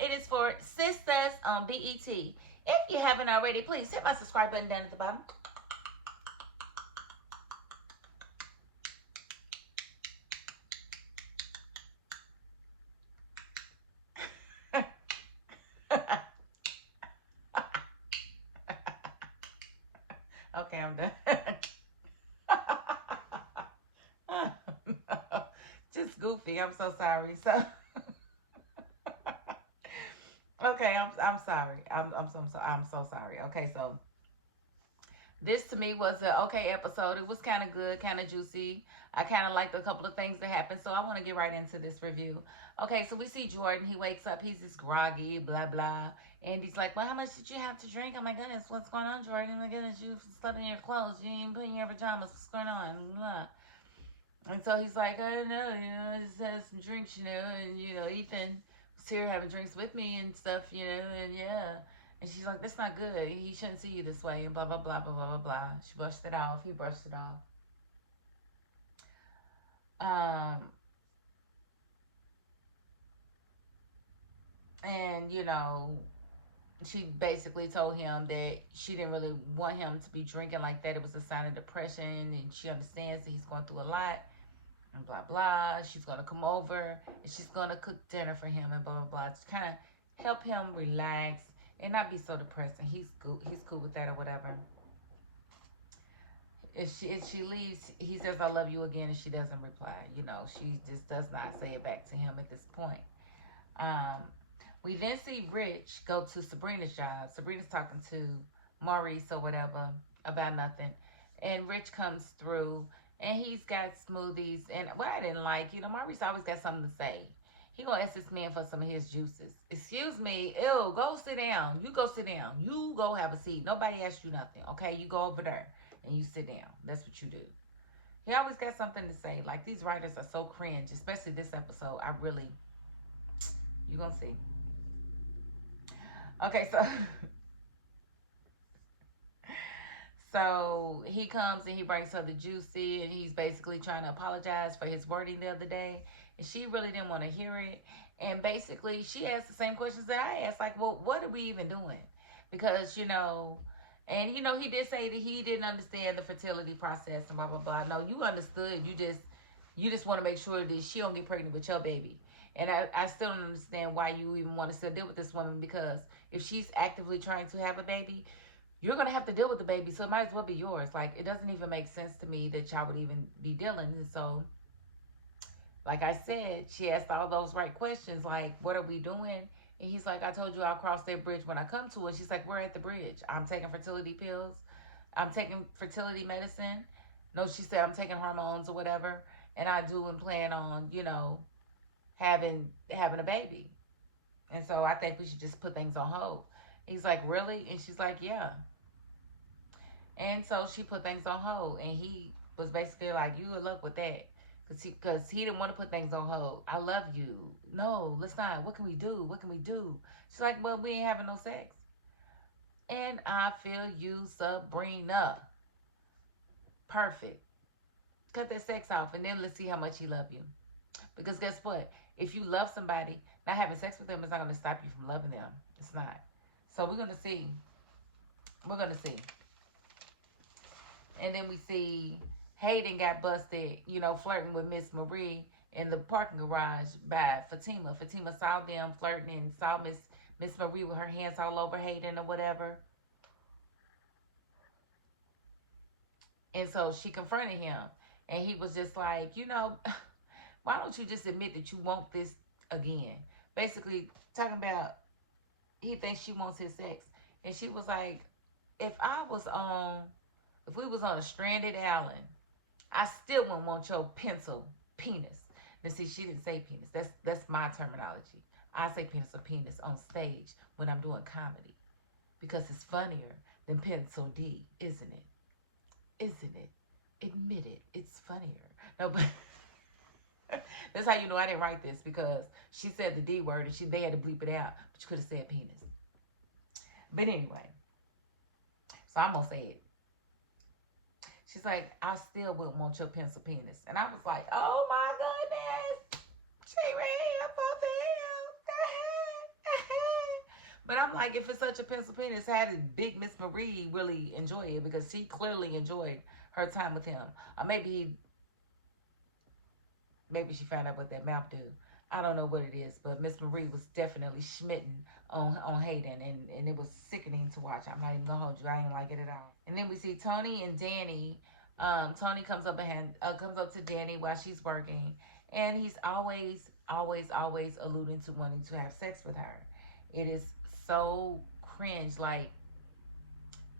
It is for Sistas on BET. If you haven't already, please hit my subscribe button down at the bottom. Okay, I'm done. Just goofy. I'm so sorry. So okay, I'm sorry. I'm so sorry. Okay, so this to me was an okay episode. It was kind of good, kind of juicy. I kind of liked a couple of things that happened, so I want to get right into this review. Okay, so we see Jordan. He wakes up. He's just groggy, blah, blah. And he's like, well, how much did you have to drink? Oh, my goodness, what's going on, Jordan? Oh, my goodness, you slept in your clothes. You didn't put in your pajamas. What's going on? Blah. And so he's like, I don't know, I just had some drinks, and, Ethan was here having drinks with me and stuff, and yeah. And she's like, that's not good. He shouldn't see you this way, and blah, blah, blah, blah, blah, blah, blah. She brushed it off. He brushed it off. And, she basically told him that she didn't really want him to be drinking like that. It was a sign of depression, and she understands that he's going through a lot, and blah, blah. She's going to come over, and she's going to cook dinner for him, and blah, blah, blah, to kind of help him relax and not be so depressed. And he's cool with that or whatever. If she leaves, he says, I love you again, and she doesn't reply. She just does not say it back to him at this point. We then see Rich go to Sabrina's job. Sabrina's talking to Maurice or whatever about nothing. And Rich comes through, and he's got smoothies. And what I didn't like, Maurice always got something to say. He gonna ask this man for some of his juices. Excuse me, ew, go sit down. You go sit down. You go have a seat. Nobody asked you nothing, okay? You go over there and you sit down. That's what you do. He always got something to say. Like, these writers are so cringe, especially this episode. You gonna see. Okay, so he comes and he brings her the juicy, and he's basically trying to apologize for his wording the other day, and she really didn't want to hear it. And basically she asked the same questions that I asked, like, well, what are we even doing? Because and he did say that he didn't understand the fertility process and blah blah blah. No, you understood. You just want to make sure that she don't get pregnant with your baby. And I still don't understand why you even want to still deal with this woman, because if she's actively trying to have a baby, you're going to have to deal with the baby, so it might as well be yours. Like, it doesn't even make sense to me that y'all would even be dealing. And so, like I said, she asked all those right questions, like, what are we doing? And he's like, I told you I'll cross that bridge when I come to it. She's like, we're at the bridge. I'm taking fertility pills. I'm taking fertility medicine. No, she said, I'm taking hormones or whatever. And I do and plan on, having a baby. And so I think we should just put things on hold. He's like, really? And she's like, yeah. And so she put things on hold, and he was basically like, you good luck with that. Because he didn't want to put things on hold. I love you. No, let's not. What can we do? What can we do? She's like, well, we ain't having no sex. And I feel you, Sabrina. Perfect. Cut that sex off, and then let's see how much he loves you. Because guess what? If you love somebody, not having sex with them is not going to stop you from loving them. It's not. So we're going to see. We're going to see. And then we see Hayden got busted, flirting with Miss Marie in the parking garage by Fatima. Fatima saw them flirting and saw Miss Marie with her hands all over Hayden or whatever. And so she confronted him. And he was just like, why don't you just admit that you want this again? Basically, talking about he thinks she wants his sex. And she was like, if we was on a stranded island, I still wouldn't want your pencil penis. Now, see, she didn't say penis. That's my terminology. I say penis or penis on stage when I'm doing comedy, because it's funnier than pencil D, isn't it? Isn't it? Admit it. It's funnier. No, but that's how you know I didn't write this, because she said the D word and they had to bleep it out, but you could have said penis. But anyway, so I'm gonna say it. She's like, I still wouldn't want your pencil penis. And I was like, oh my goodness. She ran up on But I'm like, if it's such a pencil penis, how did Big Miss Marie really enjoy it? Because she clearly enjoyed her time with him. Or maybe she found out what that mouth do. I don't know what it is, but Miss Marie was definitely smitten on Hayden, and it was sickening to watch. I'm not even gonna hold you. I ain't like it at all. And then we see Tony and Danny. Tony comes up to Danny while she's working, and he's always alluding to wanting to have sex with her. It is so cringe. Like,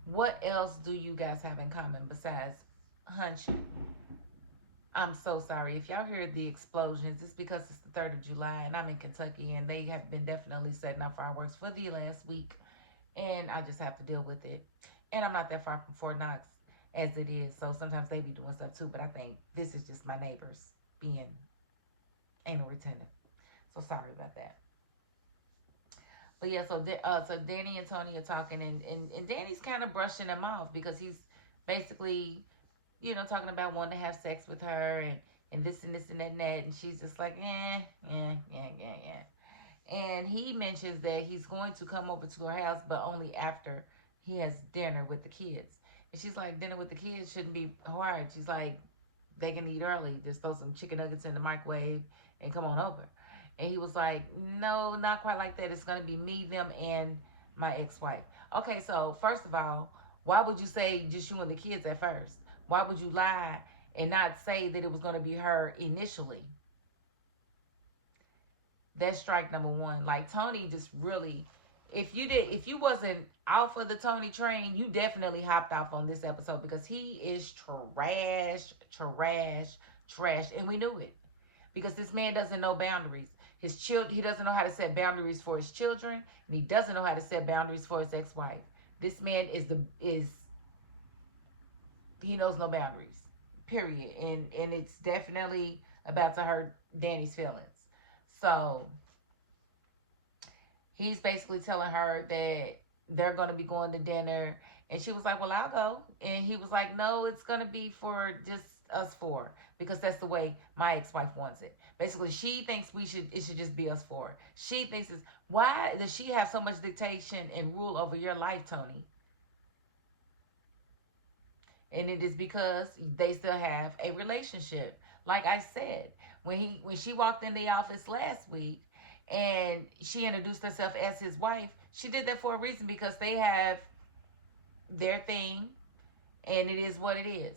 what else do you guys have in common besides hunching? I'm so sorry. If y'all hear the explosions, it's because it's the 3rd of July and I'm in Kentucky and they have been definitely setting off fireworks for the last week. And I just have to deal with it. And I'm not that far from Fort Knox as it is. So sometimes they be doing stuff too. But I think this is just my neighbors being anal retentive. So sorry about that. But yeah, so Danny and Tony are talking, and Danny's kind of brushing him off because he's basically, talking about wanting to have sex with her and this and this and that and that. And she's just like, yeah. And he mentions that he's going to come over to her house, but only after he has dinner with the kids. And she's like, dinner with the kids shouldn't be hard. She's like, they can eat early. Just throw some chicken nuggets in the microwave and come on over. And he was like, no, not quite like that. It's going to be me, them, and my ex-wife. Okay, so first of all, why would you say just you and the kids at first? Why would you lie and not say that it was going to be her initially? That's strike number one. Like, Tony just really, if you wasn't off of the Tony train, you definitely hopped off on this episode because he is trash, and we knew it because this man doesn't know boundaries. He doesn't know how to set boundaries for his children, and he doesn't know how to set boundaries for his ex-wife. This man he knows no boundaries, period, and it's definitely about to hurt Danny's feelings. So he's basically telling her that they're going to be going to dinner, and she was like, well, I'll go. And he was like, no, it's going to be for just us four because that's the way my ex-wife wants it. Basically, she thinks it should just be us four. She thinks why does she have so much dictation and rule over your life, Tony? And it is because they still have a relationship. Like I said, when she walked in the office last week and she introduced herself as his wife, she did that for a reason because they have their thing, and it is what it is.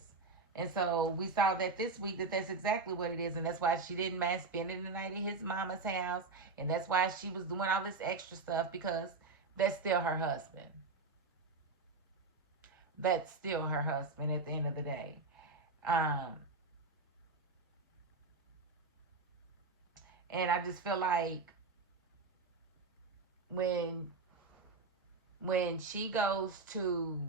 And so we saw that this week that's exactly what it is, and that's why she didn't mind spending the night at his mama's house, and that's why she was doing all this extra stuff because that's still her husband. That's still her husband at the end of the day. And I just feel like when she goes to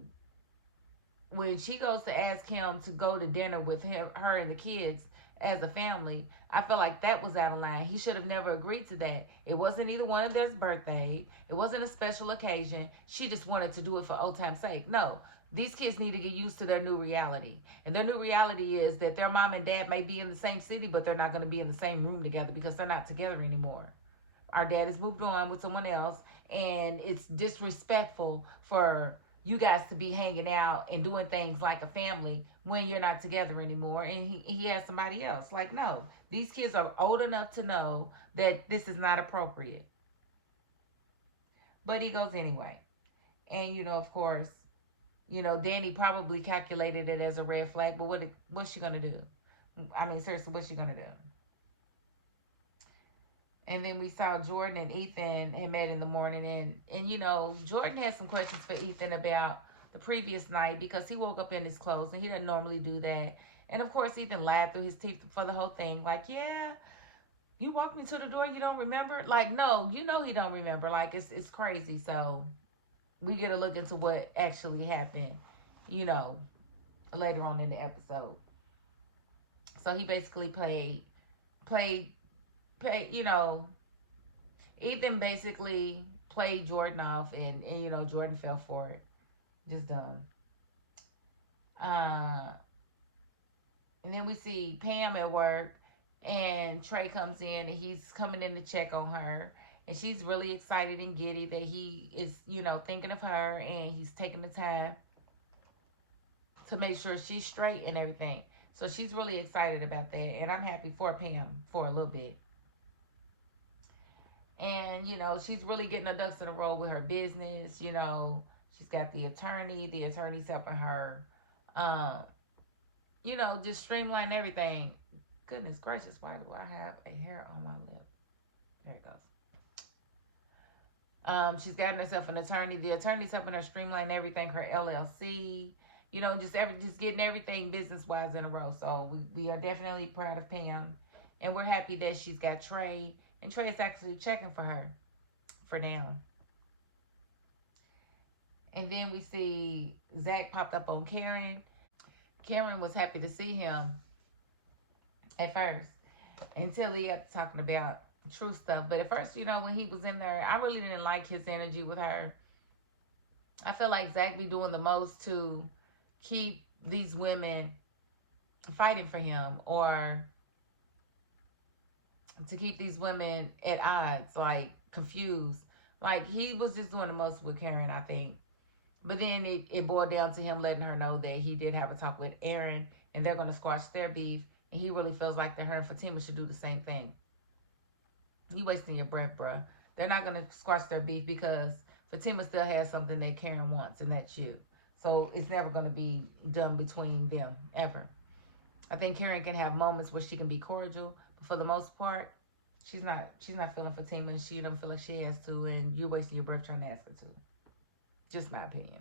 ask him to go to dinner with her and the kids as a family, I feel like that was out of line. He should have never agreed to that. It wasn't either one of their birthday. It wasn't a special occasion. She just wanted to do it for old time's sake. No, these kids need to get used to their new reality. And their new reality is that their mom and dad may be in the same city, but they're not going to be in the same room together because they're not together anymore. Our dad has moved on with someone else, and it's disrespectful for you guys to be hanging out and doing things like a family when you're not together anymore and he has somebody else. Like, no, these kids are old enough to know that this is not appropriate. But he goes anyway. And, of course, Danny probably calculated it as a red flag, but what's she going to do? I mean, seriously, what's she going to do? And then we saw Jordan and Ethan had met in the morning. And Jordan had some questions for Ethan about the previous night because he woke up in his clothes and he doesn't normally do that. And, of course, Ethan laughed through his teeth for the whole thing. Like, yeah, you walked me to the door, you don't remember? Like, no, he don't remember. Like, it's crazy. So we get a look into what actually happened, later on in the episode. So he basically played, Ethan basically played Jordan off, and Jordan fell for it. Just dumb. And then we see Pam at work, and Trey comes in, and he's coming in to check on her. And she's really excited and giddy that he is, thinking of her, and he's taking the time to make sure she's straight and everything. So she's really excited about that. And I'm happy for Pam for a little bit. And, she's really getting her ducks in a row with her business. She's got the attorney. The attorney's helping her, um, just streamline everything. Goodness gracious, why do I have a hair on my lip? There it goes. She's gotten herself an attorney. The attorney's helping her streamline everything, her LLC, just getting everything business wise in a row. So we are definitely proud of Pam, and we're happy that she's got Trey, and Trey is actually checking for her for now. And then we see Zach popped up on Karen. Karen was happy to see him at first until he got talking about true stuff. But at first, when he was in there, I really didn't like his energy with her. I feel like Zach be doing the most to keep these women fighting for him, or to keep these women at odds, like confused. Like, he was just doing the most with Karen, I think. But then it boiled down to him letting her know that he did have a talk with Aaron, and they're going to squash their beef. And he really feels like that her and Fatima should do the same thing. You wasting your breath, bruh. They're not going to squash their beef because Fatima still has something that Karen wants, and that's you. So it's never going to be done between them, ever. I think Karen can have moments where she can be cordial, but for the most part, she's not feeling Fatima, and she don't feel like she has to, and you're wasting your breath trying to ask her to. Just my opinion.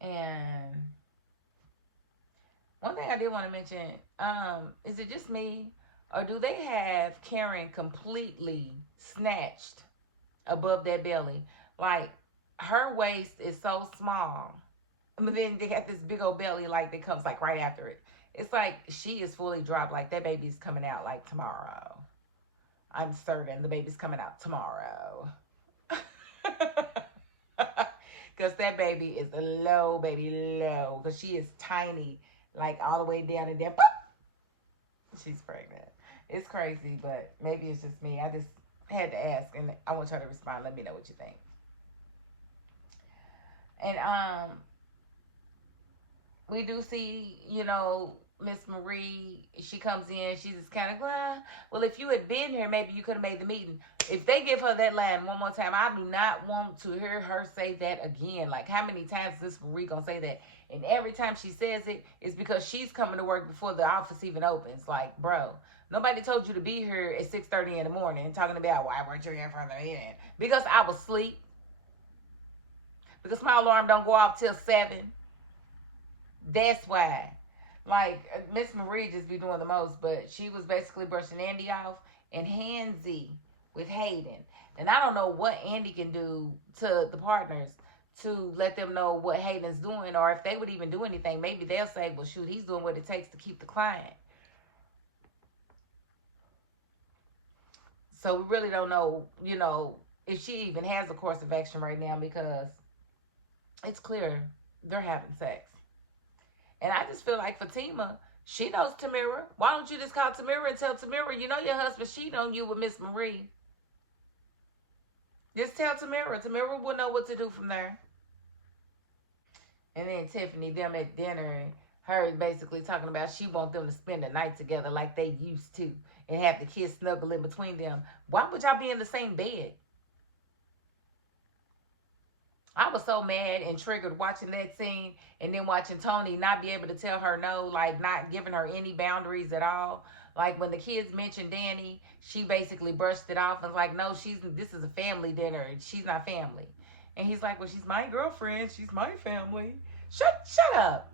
And one thing I did want to mention, is it just me, or do they have Karen completely snatched above that belly? Like, her waist is so small, but then they got this big old belly like that comes like right after it. It's like she is fully dropped. Like, that baby's coming out like tomorrow. I'm certain the baby's coming out tomorrow. Because that baby is low, baby, low. Because she is tiny, like all the way down, and then boop, she's pregnant. It's crazy, but maybe it's just me. I just had to ask, and I want y'all to respond. Let me know what you think. And we do see, Miss Marie, she comes in, she's just kind of, well, if you had been here, maybe you could have made the meeting. If they give her that line one more time, I do not want to hear her say that again. Like, how many times is Miss Marie going to say that? And every time she says it, it's because she's coming to work before the office even opens. Like, bro, nobody told you to be here at 6:30 in the morning talking about, why weren't you here for the meeting? Because I was asleep. Because my alarm don't go off till 7. That's why. Like, Miss Marie just be doing the most, but she was basically brushing Andy off and handsy with Hayden. And I don't know what Andy can do to the partners to let them know what Hayden's doing, or if they would even do anything. Maybe they'll say, well, shoot, he's doing what it takes to keep the client. So we really don't know, if she even has a course of action right now, because it's clear they're having sex. And I just feel like Fatima, she knows Tamira. Why don't you just call Tamira and tell Tamira, your husband cheated on you with Miss Marie? Just tell Tamira. Tamira will know what to do from there. And then Tiffany, them at dinner, and her basically talking about she want them to spend the night together like they used to, and have the kids snuggle in between them. Why would y'all be in the same bed? I was so mad and triggered watching that scene, and then watching Tony not be able to tell her no, like not giving her any boundaries at all. Like, when the kids mentioned Danny, she basically brushed it off and was like, no, this is a family dinner. She's not family. And he's like, well, she's my girlfriend. She's my family. Shut up.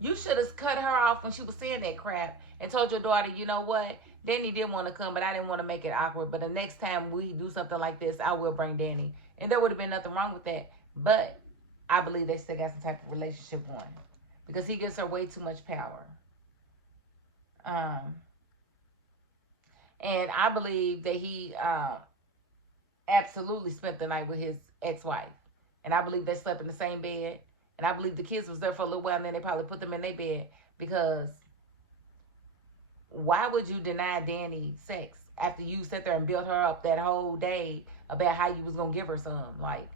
You should have cut her off when she was saying that crap and told your daughter, you know what? Danny did want to come, but I didn't want to make it awkward. But the next time we do something like this, I will bring Danny. And there would have been nothing wrong with that. But I believe they still got some type of relationship going, because he gives her way too much power. And I believe that he absolutely spent the night with his ex-wife. And I believe they slept in the same bed. And I believe the kids was there for a little while, and then they probably put them in their bed. Because why would you deny Danny sex after you sat there and built her up that whole day about how you was going to give her some. Like,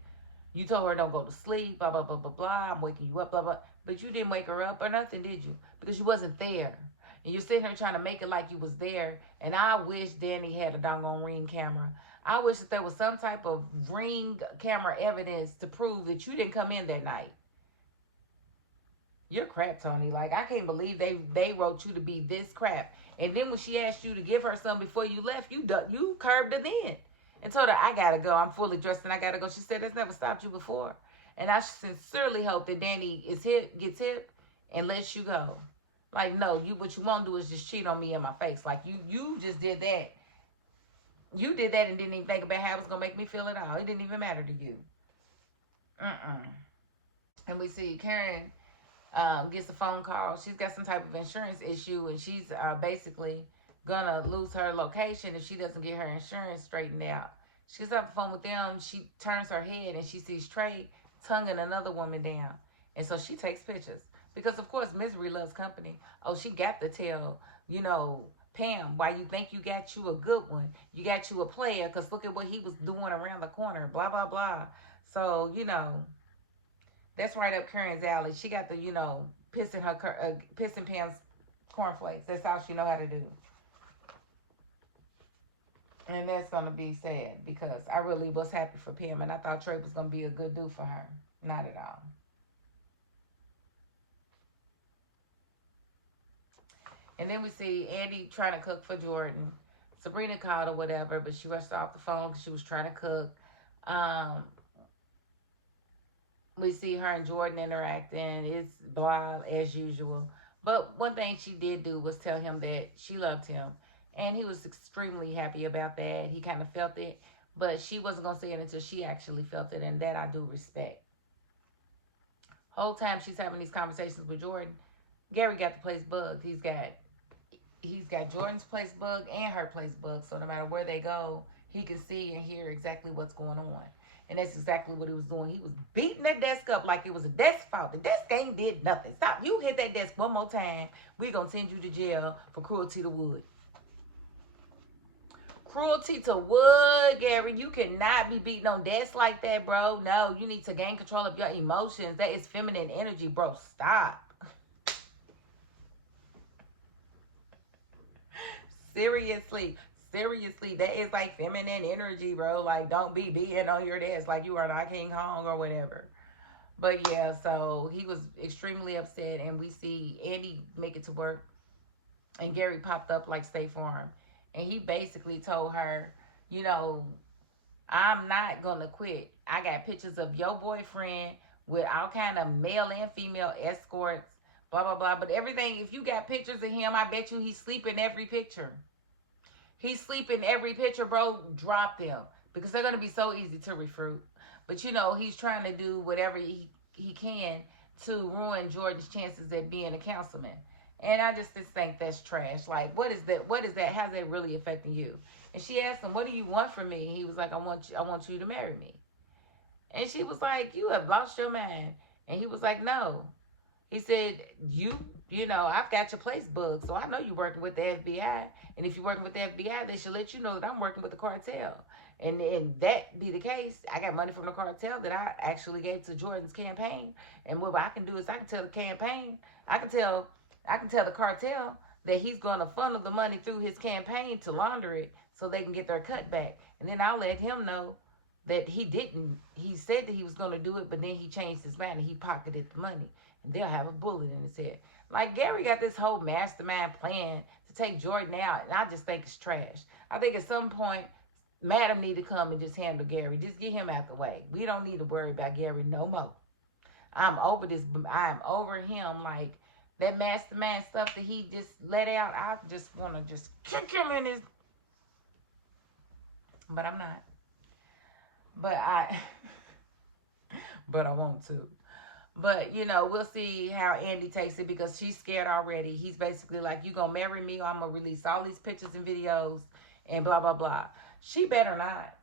you told her don't go to sleep, blah, blah, blah, blah, blah. I'm waking you up, blah, blah. But you didn't wake her up or nothing, did you? Because you wasn't there. And you're sitting here trying to make it like you was there. And I wish Danny had a doggone Ring camera. I wish that there was some type of Ring camera evidence to prove that you didn't come in that night. You're crap, Tony. Like, I can't believe they wrote you to be this crap. And then when she asked you to give her some before you left, you curbed her then. And told her, I gotta go. I'm fully dressed and I gotta go. She said, that's never stopped you before. And I sincerely hope that Danny gets hip and lets you go. Like, no, what you won't do is just cheat on me in my face. Like, you just did that. You did that and didn't even think about how it was gonna make me feel at all. It didn't even matter to you. And we see Karen gets a phone call. She's got some type of insurance issue, and she's basically gonna lose her location if she doesn't get her insurance straightened out. She gets off the phone with them. She turns her head and she sees Trey tonguing another woman down, and so she takes pictures because, of course, misery loves company. Oh, she got to tell, Pam, why you think you got you a good one? You got you a player because look at what he was doing around the corner. Blah blah blah. So that's right up Karen's alley. She got the pissing Pam's cornflakes. That's all she know how to do. And that's going to be sad because I really was happy for Pam and I thought Trey was going to be a good dude for her. Not at all. And then we see Andy trying to cook for Jordan. Sabrina called or whatever, but she rushed off the phone because she was trying to cook. We see her and Jordan interacting. It's blah as usual. But one thing she did do was tell him that she loved him. And he was extremely happy about that. He kind of felt it. But she wasn't going to say it until she actually felt it. And that I do respect. Whole time she's having these conversations with Jordan, Gary got the place bugged. He's got Jordan's place bugged and her place bugged. So no matter where they go, he can see and hear exactly what's going on. And that's exactly what he was doing. He was beating that desk up like it was a desk fault. The desk ain't did nothing. Stop. You hit that desk one more time, we're going to send you to jail for cruelty to wood. Cruelty to wood, Gary. You cannot be beating on desks like that, bro. No, you need to gain control of your emotions. That is feminine energy, bro. Stop. Seriously, that is like feminine energy, bro. Like, don't be beating on your desk like you are not King Kong or whatever. But yeah, so he was extremely upset, and we see Andy make it to work, and Gary popped up like State Farm, and he basically told her, I'm not gonna quit. I got pictures of your boyfriend with all kind of male and female escorts, blah, blah, blah. But everything, if you got pictures of him, I bet you he's sleeping every picture. He's sleeping every picture, bro. Drop them. Because they're going to be so easy to refute. But, he's trying to do whatever he can to ruin Jordan's chances at being a councilman. And I just think that's trash. Like, what is that? How's that really affecting you? And she asked him, what do you want from me? He was like, I want you to marry me. And she was like, you have lost your mind. And he was like, no. He said, I've got your place booked, so I know you're working with the FBI. And if you're working with the FBI, they should let you know that I'm working with the cartel. And that be the case, I got money from the cartel that I actually gave to Jordan's campaign. And what I can do is I can tell the campaign, I can tell the cartel that he's going to funnel the money through his campaign to launder it so they can get their cut back. And then I'll let him know that he didn't. He said that he was going to do it, but then he changed his mind and he pocketed the money. And they'll have a bullet in his head. Like, Gary got this whole mastermind plan to take Jordan out, and I just think it's trash. I think at some point, Madam need to come and just handle Gary. Just get him out the way. We don't need to worry about Gary no more. I'm over this. I'm over him. Like, that mastermind stuff that he just let out, I just want to just kick him in his... But I'm not. But I want to. But, we'll see how Andy takes it because she's scared already. He's basically like, you gonna marry me or I'm gonna release all these pictures and videos and blah, blah, blah. She better not.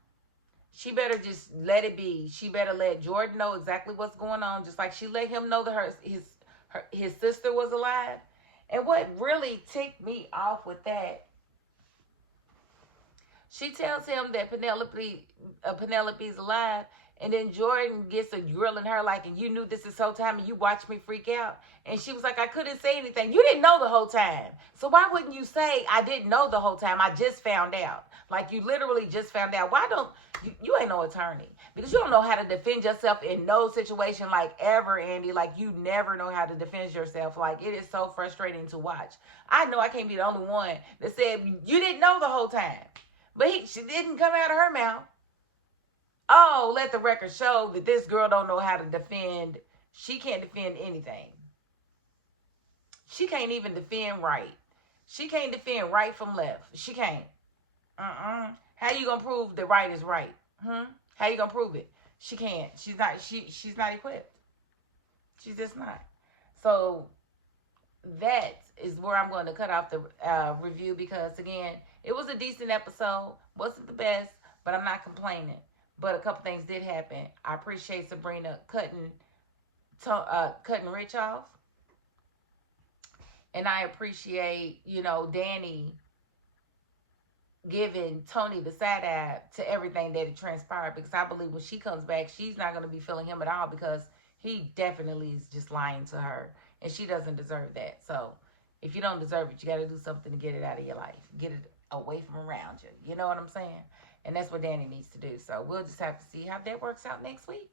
She better just let it be. She better let Jordan know exactly what's going on, just like she let him know that his sister was alive. And what really ticked me off with that She tells him that Penelope's alive, and then Jordan gets a grilling her like, and you knew this this whole time, and you watched me freak out. And she was like, I couldn't say anything. You didn't know the whole time. So why wouldn't you say, I didn't know the whole time? I just found out. Like, you literally just found out. Why don't you ain't no attorney, because you don't know how to defend yourself in no situation, like, ever, Andy. Like, you never know how to defend yourself. Like, it is so frustrating to watch. I know I can't be the only one that said you didn't know the whole time. But she didn't come out of her mouth. Oh, let the record show that this girl don't know how to defend. She can't defend anything. She can't even defend right. She can't defend right from left. She can't. How you gonna prove that right is right? How you gonna prove it? She can't. She's not equipped. She's just not. So that is where I'm going to cut off the review, because again, it was a decent episode. Wasn't the best, but I'm not complaining. But a couple things did happen. I appreciate Sabrina cutting Rich off. And I appreciate, Danny giving Tony the side eye to everything that had transpired, because I believe when she comes back, she's not going to be feeling him at all, because he definitely is just lying to her, and she doesn't deserve that. So if you don't deserve it, you got to do something to get it out of your life. Get it away from around you. You know what I'm saying? And that's what Danny needs to do. So we'll just have to see how that works out next week.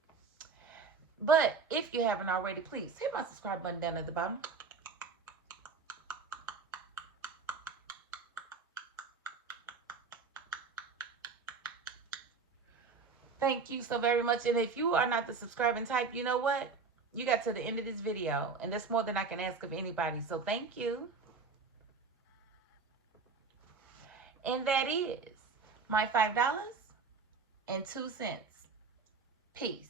But if you haven't already, please hit my subscribe button down at the bottom. Thank you so very much. And if you are not the subscribing type, you know what? You got to the end of this video, and that's more than I can ask of anybody. So thank you. And that is my $5.02. Peace.